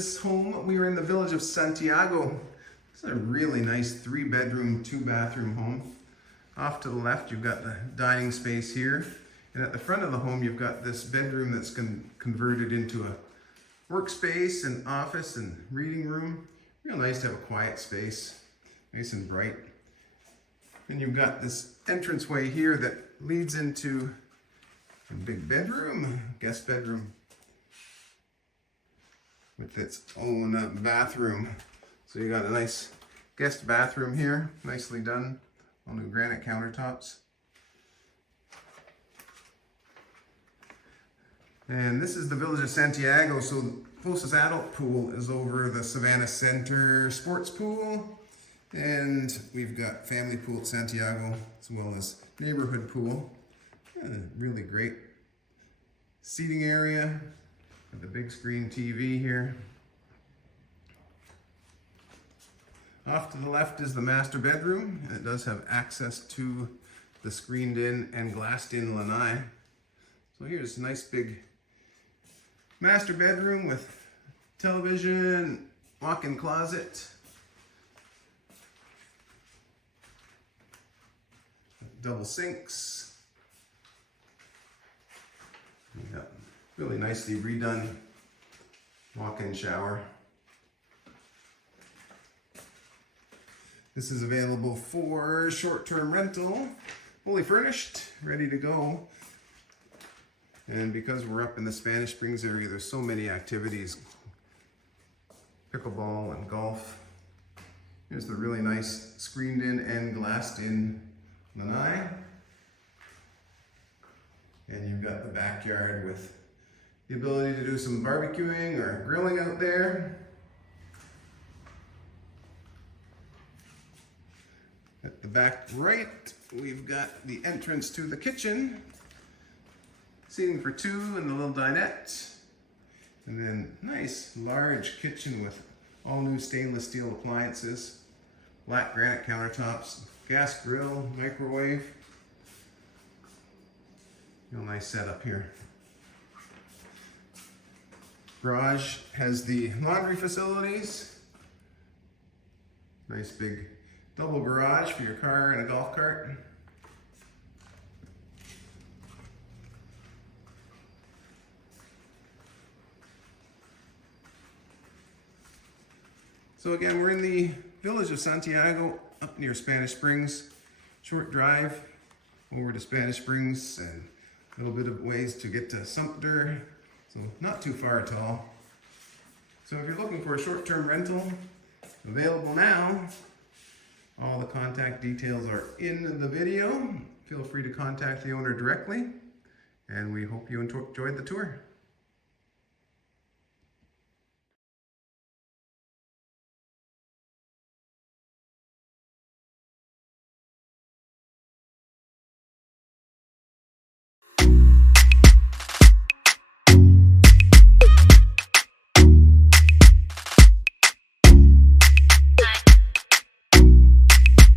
this home, we are in the Village of Santiago. This is a really nice 3-bedroom, 2-bathroom home. Off to the left, you've got the dining space here. And at the front of the home, you've got this bedroom that's converted into a workspace and office and reading room. Real nice to have a quiet space, nice and bright. And you've got this entranceway here that leads into a big bedroom, guest bedroom, with its own bathroom. So you got a nice guest bathroom here, nicely done, all new granite countertops. And this is the Village of Santiago, so the closest adult pool is over the Savannah Center sports pool. And we've got family pool at Santiago, as well as neighborhood pool. Really great seating area with the big screen TV here. Off to the left is the master bedroom, and it does have access to the screened in and glassed in lanai. So here's a nice big master bedroom with television, walk-in closet, double sinks. Yeah, really nicely redone walk-in shower. This is available for short-term rental, fully furnished, ready to go. And because we're up in the Spanish Springs area, there's so many activities, pickleball and golf. Here's the really nice screened in and glassed in lanai. And you've got the backyard with the ability to do some barbecuing or grilling out there. At the back right, we've got the entrance to the kitchen. Seating for 2 and the little dinette. And then nice large kitchen with all new stainless steel appliances. Black granite countertops, gas grill, microwave. Real nice setup here. Garage has the laundry facilities. Nice big double garage for your car and a golf cart. So again, we're in the Village of Santiago, up near Spanish Springs. Short drive over to Spanish Springs and a little bit of ways to get to Sumter. So not too far at all. So if you're looking for a short-term rental, available now. All the contact details are in the video. Feel free to contact the owner directly. And we hope you enjoyed the tour.